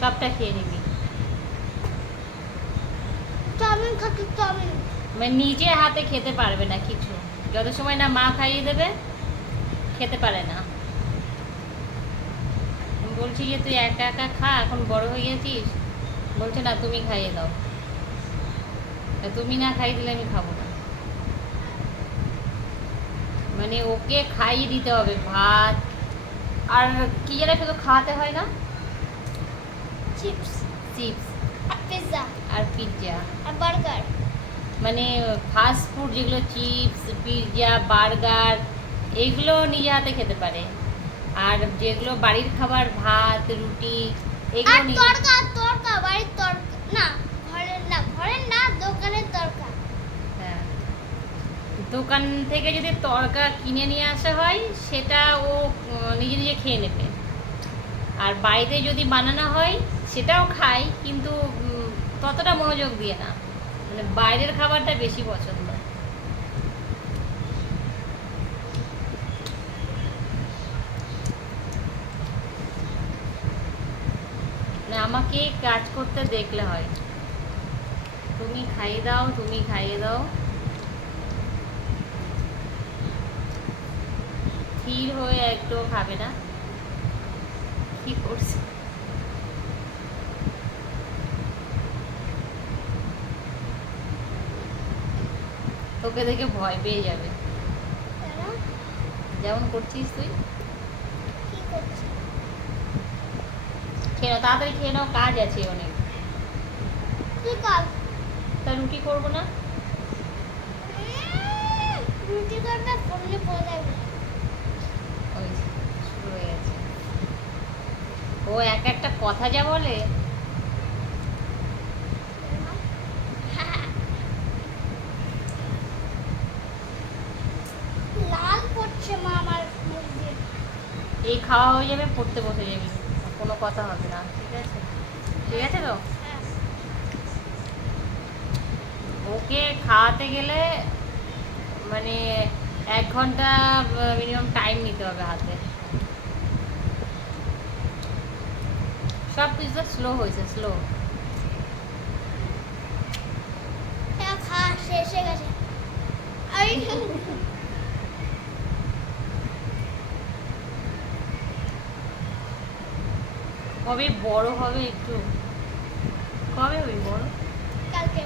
সবটা খেয়ে নিবি। চাউমিন খাচ্ছি, চাউমিন। মানে নিজে হাতে খেতে পারবে না কিছু, যত সময় না মা খাইয়ে দেবে খেতে পারে না। বলছি যে তুই একা একা খা, এখন বড় হয়ে গেছিস। বলছে না তুমি খাইয়ে দাও, তুমি না খাইয়ে দিলে আমি খাবো না। মানে ওকে খাইয়ে দিতে হবে ভাত আর কি যেন শুধু খাওয়াতে হয় না, চিপস চিপস আর পিৎজা আর পিৎজা আর বার্গার। মানে ফাস্ট ফুড যেগুলো চিপস পিৎজা বার্গার এগুলো নিজে হাতে খেতে পারে, আর যেগুলো বাড়ির খাবার ভাত রুটি এগুলো আর নিজে। তড়কা, তড়কা বাড়ির তড়কা না, ঘরের না, দোকানের তড়কা। হ্যাঁ, দোকান থেকে যদি তড়কা কিনে নিয়ে আসা হয় সেটা ও নিজে নিজে খেয়ে নেবে, আর বাড়িতে যদি বানানো হয় সেটাও খায়, কিন্তু ততটা মনোযোগ দিয়ে না, মানে বাইরের খাবারটা বেশি পছন্দ। মানে আমাকে কাজ করতে দেখলে হয়, তুমি খাইয়ে দাও তুমি খাইয়ে দাও, স্থির হয়ে একটু খাবে না। কি করছে? তোকে দেখে ভয় পেয়ে যাবে, তারা যেমন করছিস তুই। কি করছে? খেয়ে নাও তাড়াতাড়ি, খেয়ে নাও, কাজ আছে অনেক। কি কাজ? তা রুটি করবো না? রুটি করবে, পড়লে পড়ে যাবে। ওই শুরু হয়ে গেছে, ও এক একটা কথা যা বলে। লাল পড়ছে মা আমার মুখ দিয়ে। এই খাওয়া হয়ে যাবে পড়তে বসে যাবি, কোনো কথা হবে না, ঠিক আছে? ঠিক আছে তো? হ্যাঁ। ওকে খাওয়াতে গেলে মানে 1 ঘন্টা মিনিমাম টাইম নিতে হবে হাতে। সব কিছু স্লো হয়েছে, স্লো। হ্যাঁ, খাওয়া শেষ হয়ে গেছে। এই কবে বড় হবে একটু, কবে হবে বড়? কালকে।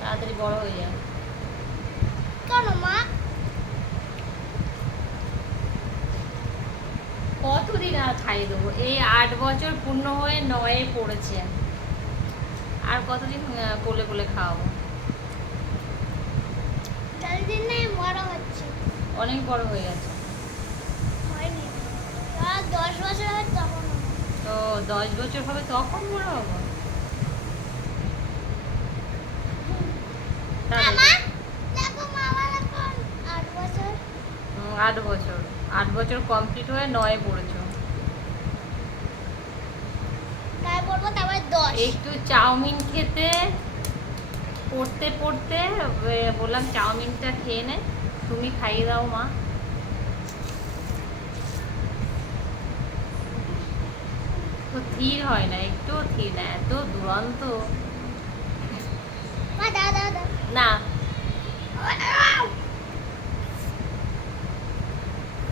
তাড়াতাড়ি বড় হয়ে যায়। কেন মা? কতদিন আর খাইয়ে দেবো, এই 8 বছর পূর্ণ হয়ে 9-এ পড়েছে, আর কতদিন কোলে কোলে খাওয়াবো? জলদিন নাই, বড় হচ্ছে। অনেক বড় হয়ে গেছে। হয়নি, আর 10 বছর হবে তখন হবে। তো 10 বছর হবে তখন বড় হবো। হ্যাঁ, মা দেখো মা আমার এখন 8 বছর। 8 বছর, 8 বছর কমপ্লিট হয়ে 9-এ পড়েছো। তাই বলবো তারপরে 10। একটু চাউমিন খেতে পড়তে পড়তে বললাম চাউমিনটা খেয়ে নে, তুমি খাইয়ে দাও মা। তো ধীর হয় না, একটু ধীর না, এত দুরন্ত মা দাও দাও দাও। না।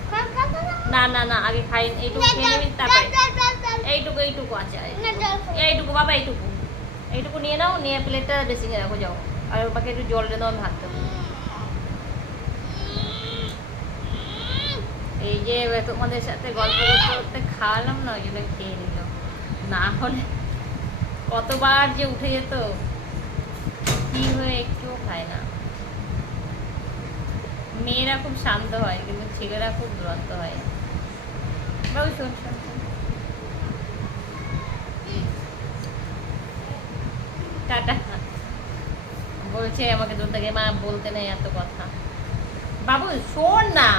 খাও, খাও, খাও, খাও। না না না, আগে খাই, এইটুকু খেয়ে নেবি তারপরে। এইটুকু এইটুকু আছে, না, জল খাও। এইটুকু বাবা, এইটুকু এইটুকু নিয়ে নাও, নিয়ে প্লেটটা ড্রেসিংয়ে রাখো যাও, আর ওটাকে একটু জল দিয়ে দাও, আমি ভাত দেবো। এই যে তোমাদের সাথে গল্প করতে করতে খাওয়ালাম না, ওই জন্য খেয়ে নিল, না হলে কতবার যে উঠে যেত, কি হয়ে একটুও খায় না। মেয়েরা খুব শান্ত হয় কিন্তু ছেলেরা খুব দুরন্ত হয়। বাবু শোন শোন শোন। টাটা। বলছে আমাকে দূর থেকে, মা বলতে নেই এত কথা। বাবু শোন না।